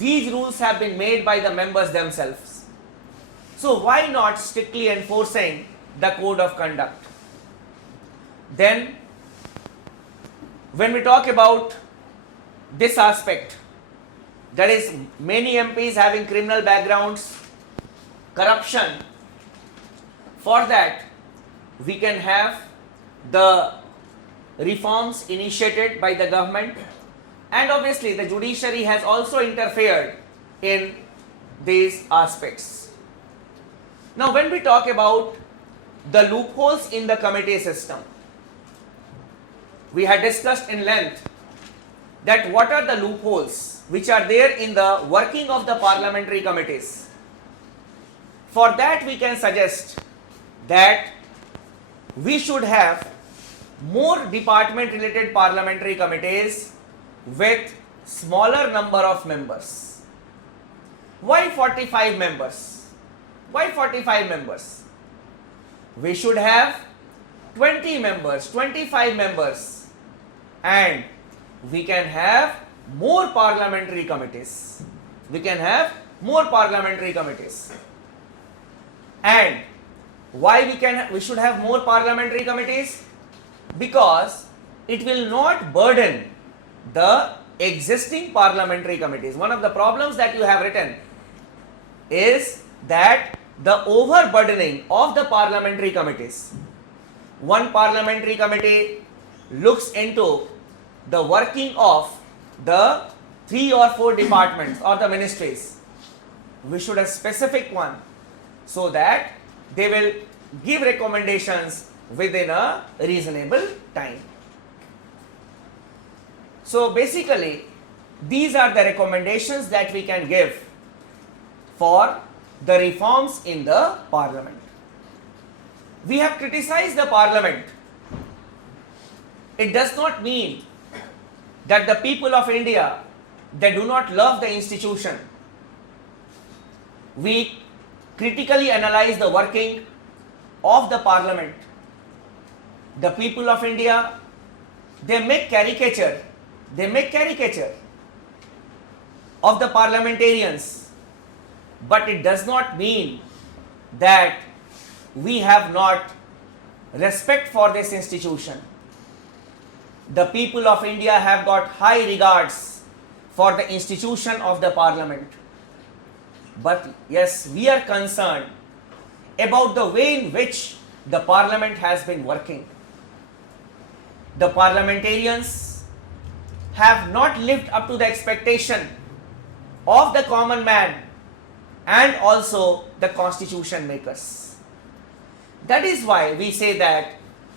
these rules have been made by the members themselves. So why not strictly enforcing the code of conduct? Then when we talk about this aspect, that is many MPs having criminal backgrounds, corruption, for that we can have the reforms initiated by the government, and obviously the judiciary has also interfered in these aspects. Now when we talk about the loopholes in the committee system, we had discussed in length that what are the loopholes which are there in the working of the parliamentary committees. For that we can suggest that we should have more department related parliamentary committees with smaller number of members. Why 45 members? Why 45 members? We should have 20 members, 25 members, and we can have more parliamentary committees. We can have more parliamentary committees. And why we should have more parliamentary committees? Because it will not burden the existing parliamentary committees. One of the problems that you have written is that the overburdening of the parliamentary committees. One parliamentary committee looks into the working of the 3 or 4 departments or the ministries. We should have specific one so that they will give recommendations within a reasonable time. So basically these are the recommendations that we can give for the reforms in the parliament. We have criticized the parliament. It does not mean that the people of India, they do not love the institution. We critically analyze the working of the parliament. The people of India, they make caricature of the parliamentarians, but it does not mean that we have not respect for this institution. The people of India have got high regards for the institution of the parliament. But yes, we are concerned about the way in which the parliament has been working. The parliamentarians have not lived up to the expectation of the common man and also the constitution makers. That is why we say that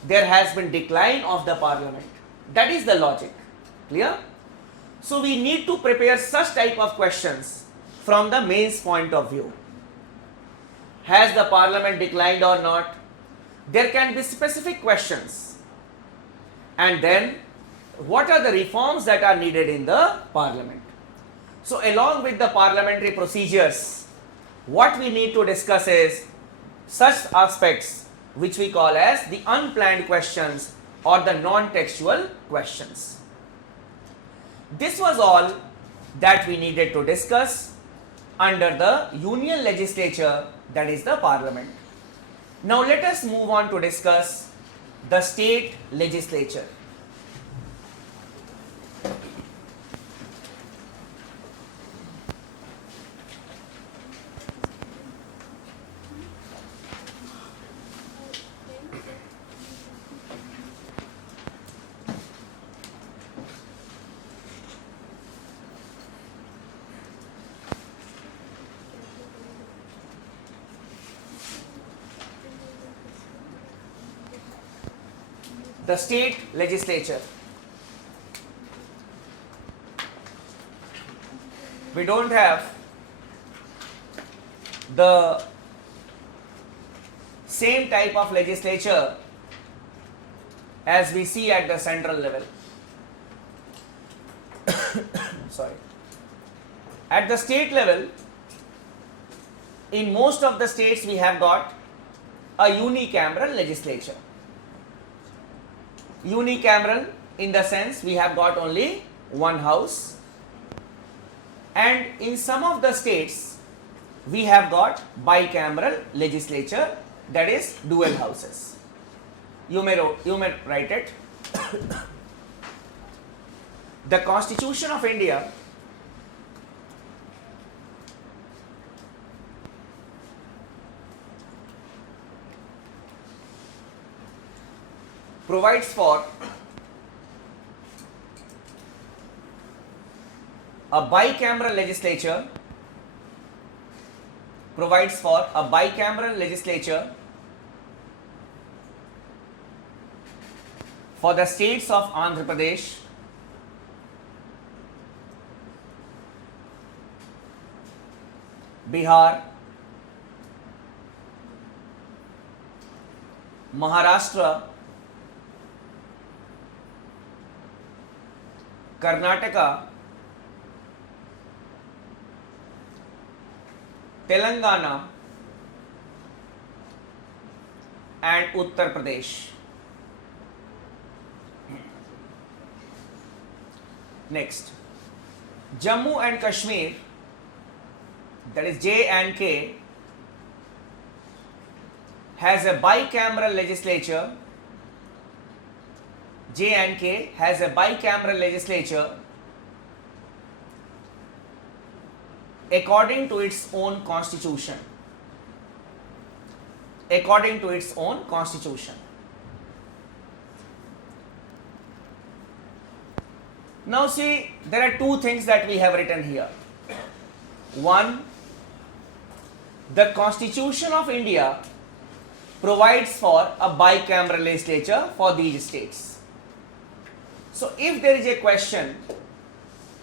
there has been decline of the parliament. That is the logic. Clear? So we need to prepare such type of questions from the mains point of view. Has the parliament declined or not? There can be specific questions. And then what are the reforms that are needed in the parliament? So along with the parliamentary procedures, what we need to discuss is such aspects which we call as the unplanned questions or the non-textual questions. This was all that we needed to discuss under the union legislature, that is the parliament. Now let us move on to discuss the state legislature. The state legislature. We don't have the same type of legislature as we see at the central level. Sorry. At the state level, in most of the states we have got a unicameral legislature. Unicameral in the sense we have got only one house. And in some of the states, we have got bicameral legislature, that is dual houses. You may write it. The Constitution of India provides for a bicameral legislature, provides for a bicameral legislature for the states of Andhra Pradesh, Bihar, Maharashtra, Karnataka, Telangana and Uttar Pradesh. Next, Jammu and Kashmir, that is J and K, has a bicameral legislature. J and K has a bicameral legislature according to its own constitution. According to its own constitution. Now see, there are two things that we have written here. One, the Constitution of India provides for a bicameral legislature for these states. So if there is a question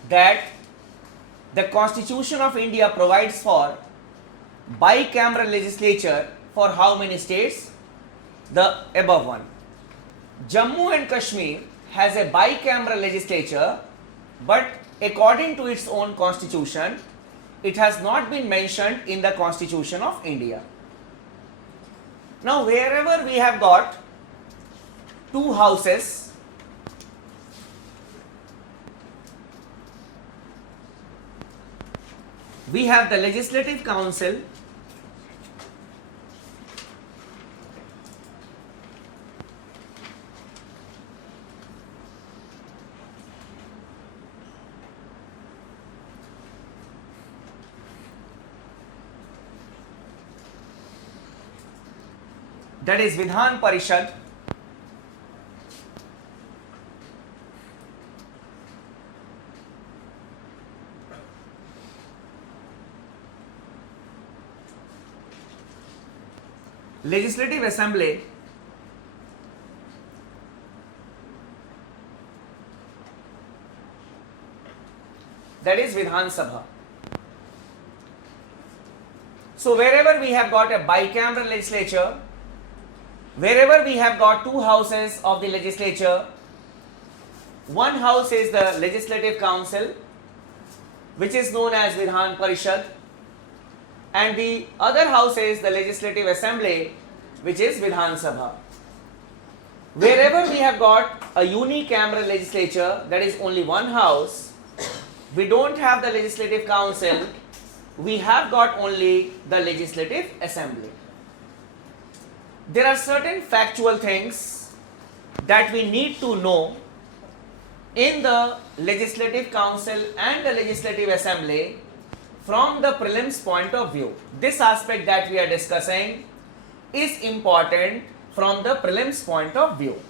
that the Constitution of India provides for bicameral legislature for how many states? The above one. Jammu and Kashmir has a bicameral legislature, but according to its own constitution, it has not been mentioned in the Constitution of India. Now, wherever we have got two houses, we have the Legislative Council, that is Vidhan Parishad, Legislative Assembly, that is Vidhan Sabha. So wherever we have got a bicameral legislature, wherever we have got two houses of the legislature, one house is the Legislative Council, which is known as Vidhan Parishad, and the other house is the Legislative Assembly, which is Vidhan Sabha. Wherever we have got a unicameral legislature, that is only one house, we don't have the Legislative Council, we have got only the Legislative Assembly. There are certain factual things that we need to know in the Legislative Council and the Legislative Assembly from the prelims point of view. This aspect that we are discussing is important from the prelims point of view.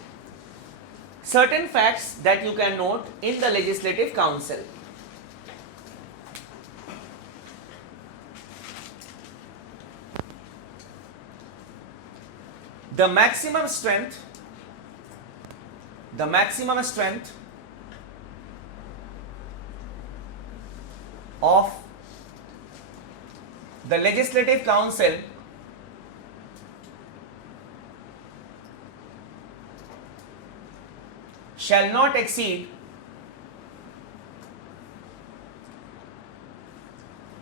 Certain facts that you can note in the Legislative Council. The maximum strength of the Legislative Council shall not exceed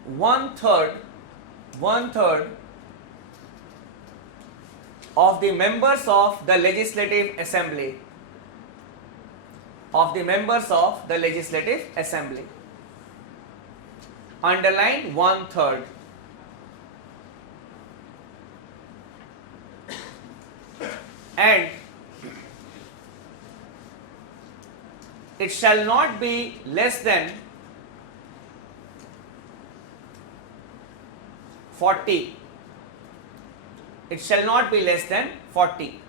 one third of the members of the Legislative Assembly. underline 1/3. And it shall not be less than 40. It shall not be less than 40.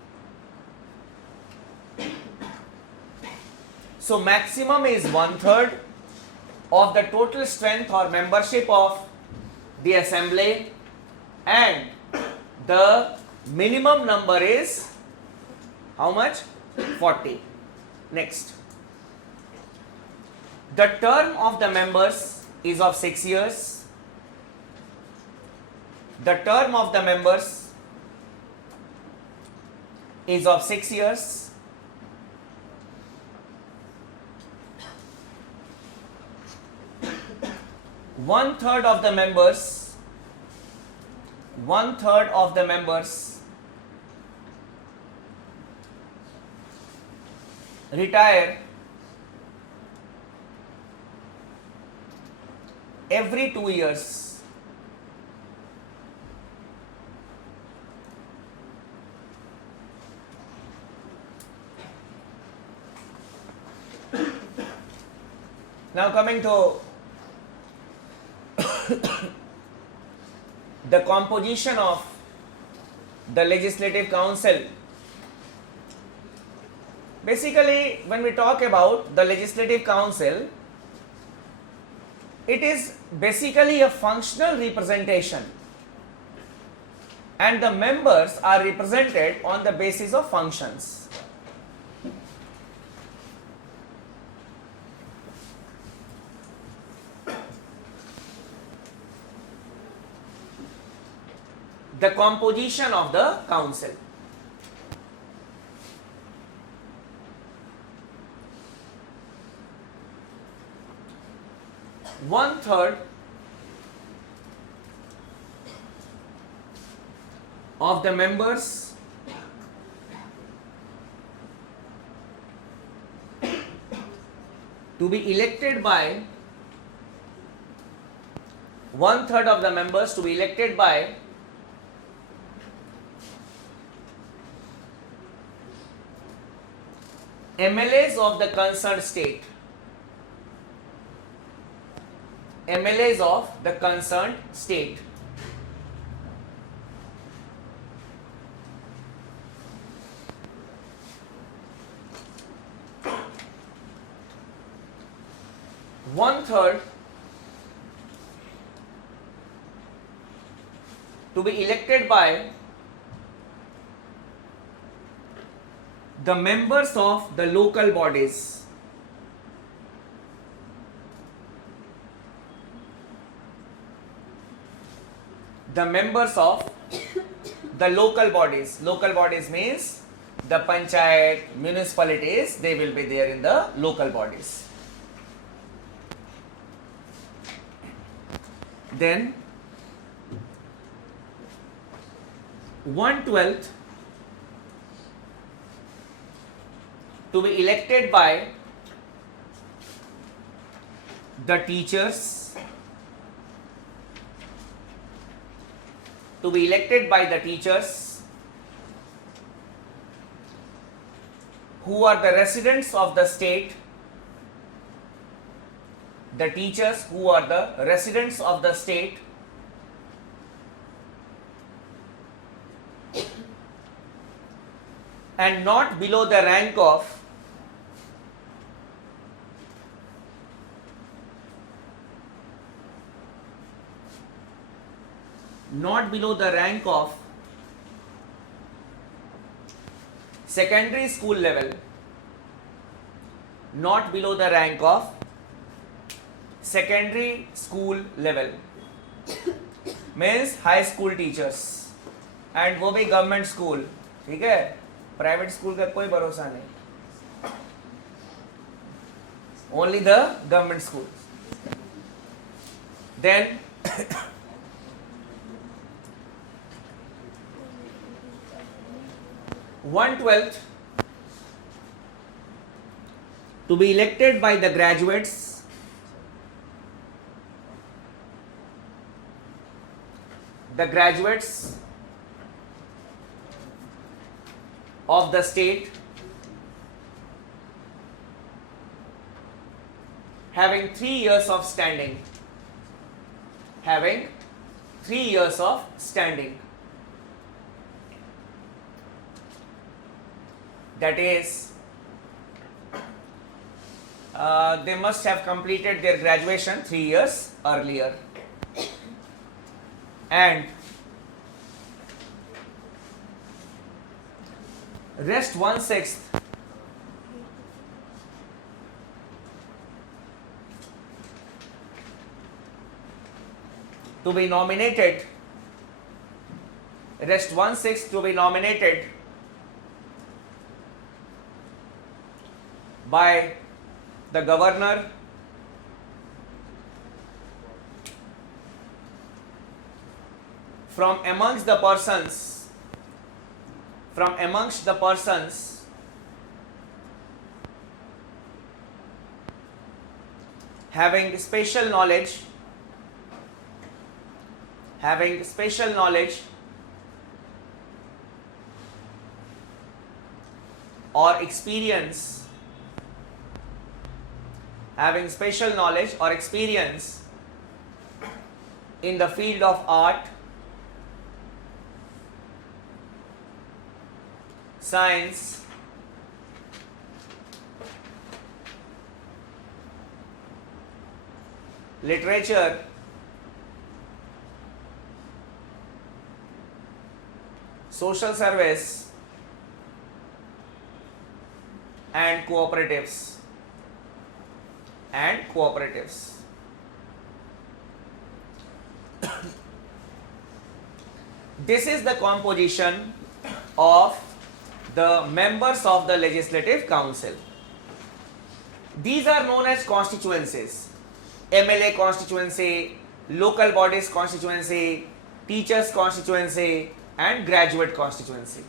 So maximum is 1/3 of the total strength or membership of the assembly, and the minimum number is how much? 40. Next, the term of the members is of 6 years. The term of the members is of 6 years. One third of the members retire every 2 years. Now coming to the composition of the Legislative Council. Basically, when we talk about the Legislative Council, it is basically a functional representation, and the members are represented on the basis of functions. The composition of the council. One third of the members to be elected by 1/3 of the members to be elected by MLAs of the concerned state. MLAs of the concerned state. One third to be elected by the members of the local bodies. The members of the local bodies. Local bodies means the panchayat, municipalities, they will be there in the local bodies. Then 1/12 to be elected by the teachers, to be elected by the teachers who are the residents of the state, the teachers who are the residents of the state, and not below the rank of secondary school level, not below the rank of secondary school level means high school teachers, and वो भी government school, ठीक है, private school का कोई भरोसा नहीं, only the government school. Then 1/12 to be elected by the graduates the graduates of the state having 3 years of standing, having 3 years of standing, that is they must have completed their graduation 3 years earlier, and rest 1/6 to be nominated, rest 1/6 to be nominated by the governor from amongst the persons having special knowledge or experience, having special knowledge or experience in the field of art, science, literature, social service, and cooperatives. This is the composition of the members of the Legislative Council. These are known as constituencies: MLA constituency, local bodies constituency, teachers constituency, and graduate constituency.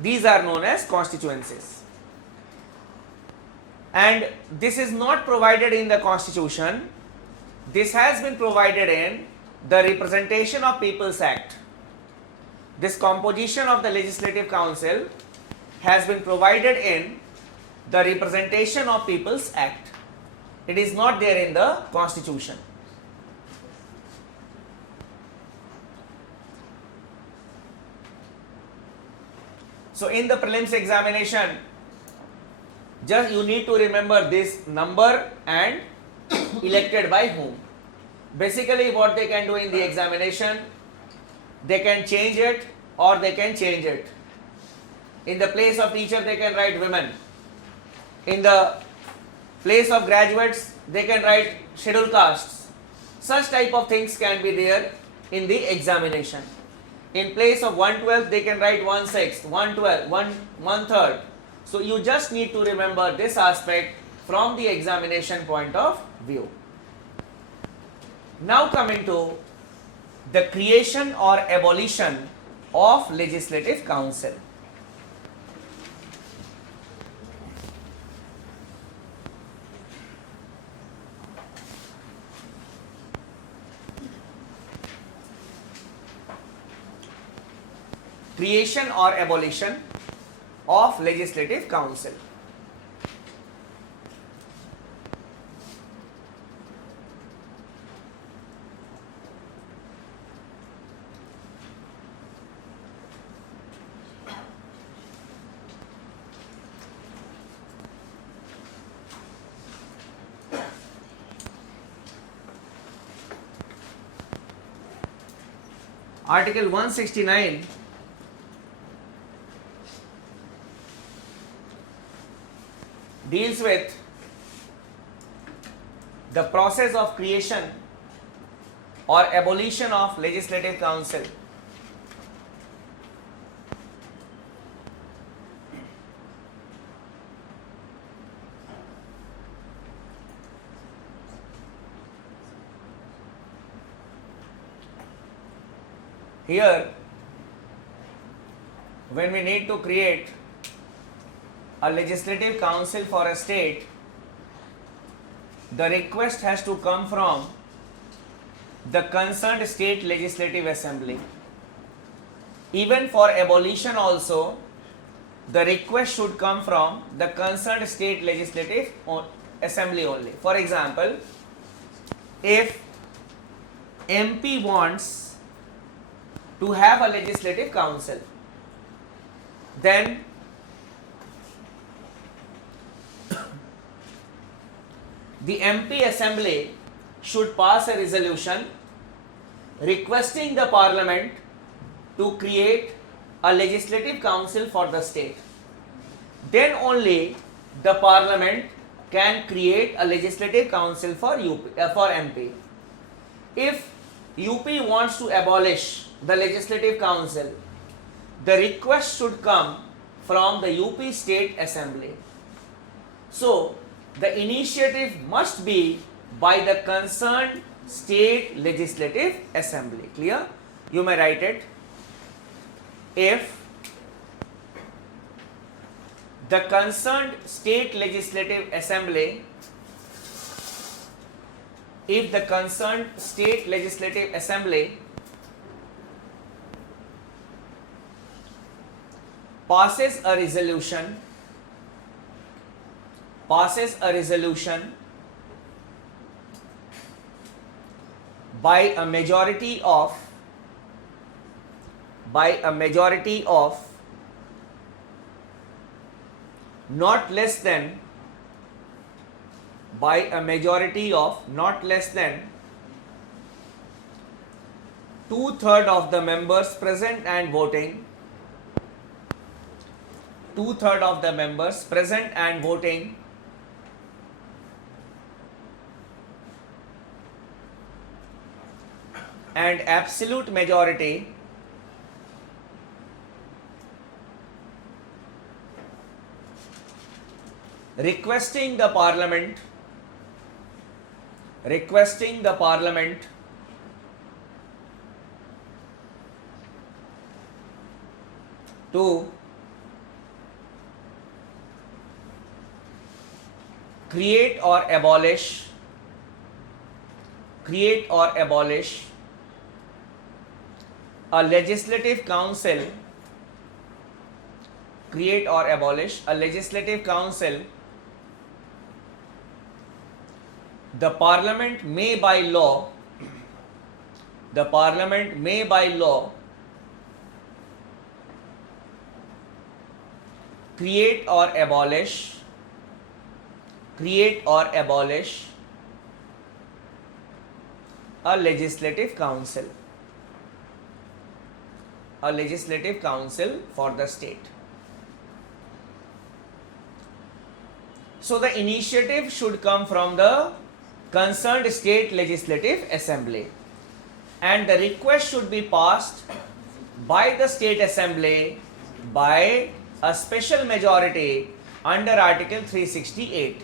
These are known as constituencies. And this is not provided in the Constitution. This has been provided in the Representation of People's Act. This composition of the Legislative Council has been provided in the Representation of People's Act. It is not there in the Constitution. So in the prelims examination, just you need to remember this number and elected by whom. Basically what they can do in the examination, they can change it or they can change it. In the place of teacher they can write women. In the place of graduates they can write scheduled castes. Such type of things can be there in the examination. In place of 1/12 they can write 1/6, 1/12, 1/3. So you just need to remember this aspect from the examination point of view. Now coming to the creation or abolition of Legislative Council. Creation or abolition of Legislative Council. Article 169 deals with the process of creation or abolition of Legislative Council. Here, when we need to create a legislative council for a state, the request has to come from the concerned state legislative assembly. Even for abolition also, the request should come from the concerned state legislative assembly only. For example, if MP wants to have a legislative council, then the MP assembly should pass a resolution requesting the parliament to create a legislative council for the state. Then only the parliament can create a legislative council for MP. If UP wants to abolish the legislative council, the request should come from the UP state assembly. So the initiative must be by the concerned state legislative assembly. Clear? You may write it. If the concerned state legislative assembly, if the concerned state legislative assembly passes a resolution by a majority of not less than 2/3 of the members present and voting, 2/3 of the members present and voting, and absolute majority requesting the parliament to create or abolish a legislative council, the parliament may by law create or abolish a legislative council for the state. So the initiative should come from the concerned state legislative assembly, and the request should be passed by the state assembly by a special majority under Article 368.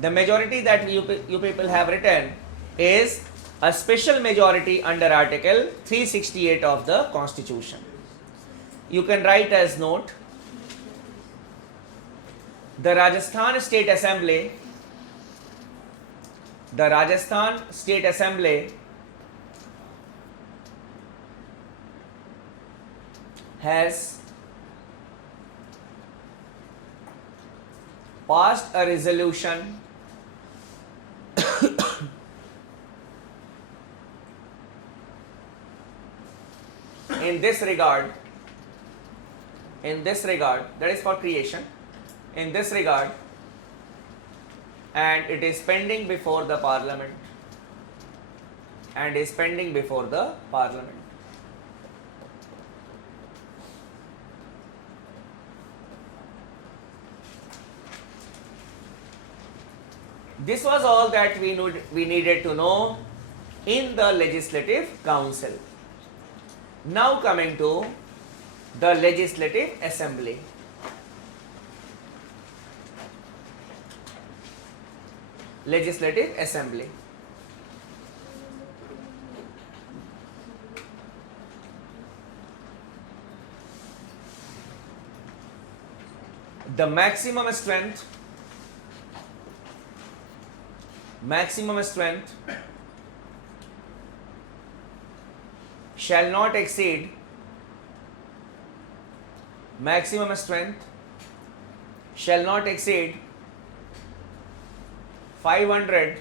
The majority that you people have written is a special majority under Article 368 of the Constitution. You can write as note, the Rajasthan State Assembly has passed a resolution in this regard, that is for creation, in this regard, and it is pending before the parliament, This was all that we needed to know in the Legislative Council. Now coming to the Legislative Assembly. Legislative Assembly. The maximum strength shall not exceed maximum strength shall not exceed 500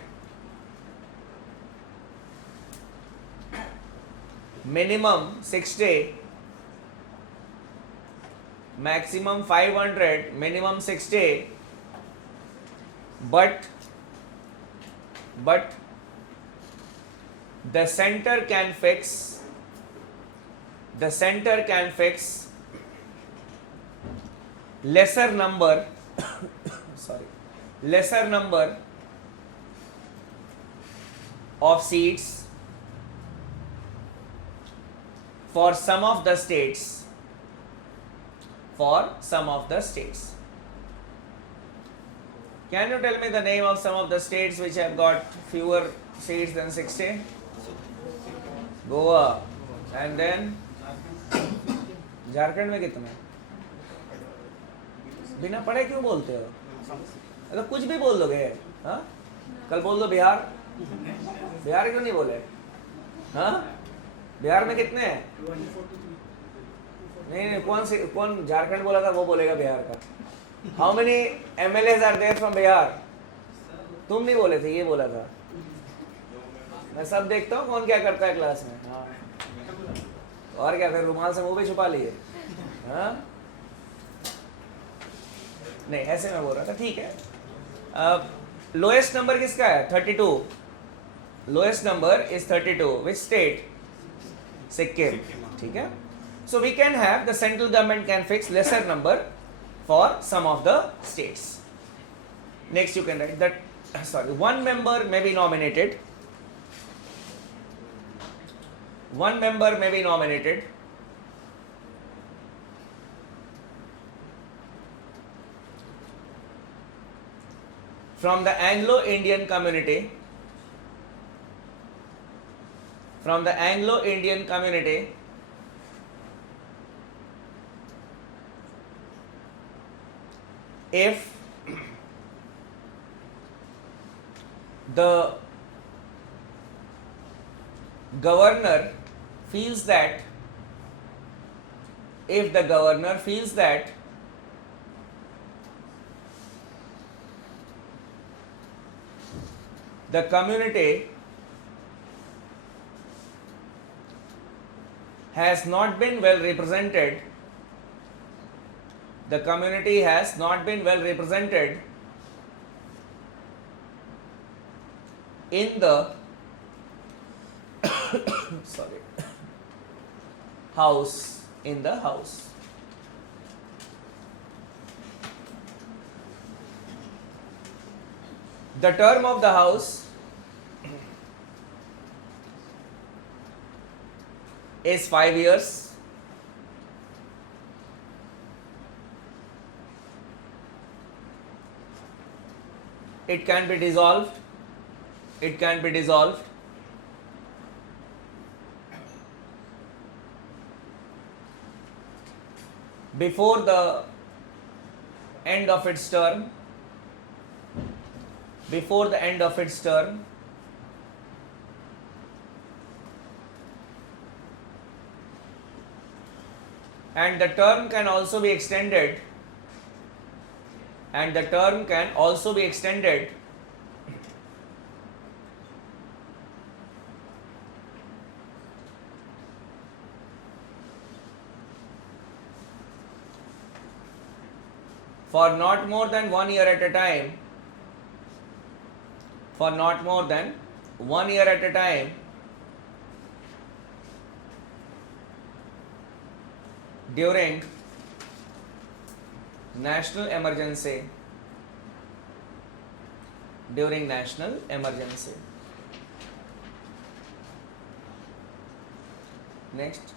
minimum 60 maximum 500 minimum 60 but the center can fix lesser number lesser number of seats for some of the states Can you tell me the name of some of the states which have got fewer seats than 60? Goa. And then Jharkhand में कितने? बिना पढ़े क्यों बोलते हो? तो कुछ भी बोल दोगे, हाँ? कल बोल दो बिहार क्यों नहीं बोले? हाँ? बिहार में कितने हैं? नहीं कौन झारखंड बोला था वो बोलेगा बिहार का. How many MLAs are there from Bihar? तुम नहीं बोले थे, ये बोला था. मैं सब देखता हूँ कौन क्या करता है क्लास में. हाँ. और क्या, फिर रुमाल से मुंह भी छुपा लिए. हाँ? नहीं, ऐसे मैं बोल रहा था. ठीक है. लोएस्ट नंबर किसका है? 32. Lowest number is 32. Which state? Sikkim. ठीक है. So we can have, the central government can fix lesser number for some of the states. Next you can write that, one member may be nominated. One member may be nominated from the Anglo-Indian community, if the governor feels that the community has not been well represented in the house. The term of the house is 5 years. It can be dissolved. Before the end of its term. And the term can also be extended. For not more than 1 year at a time. During national emergency. Next,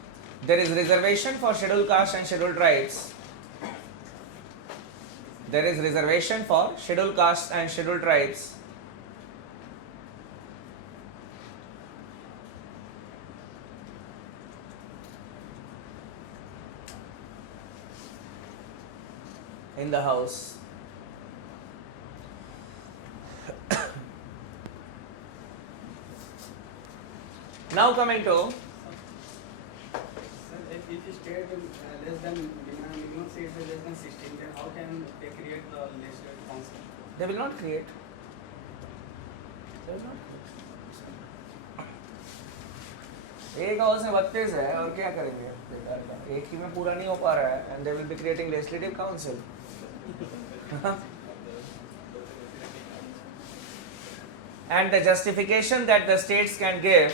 there is reservation for scheduled castes and scheduled tribes. In the house. Now coming to if the state less than minimum seats is less than 16, then how can they create the legislative council? They will not create. They will not create. एक house में 32 है और क्या करेंगे बेकार का, एक ही में पूरा नहीं हो पा रहा है, and they will be creating legislative council. And the justification that the states can give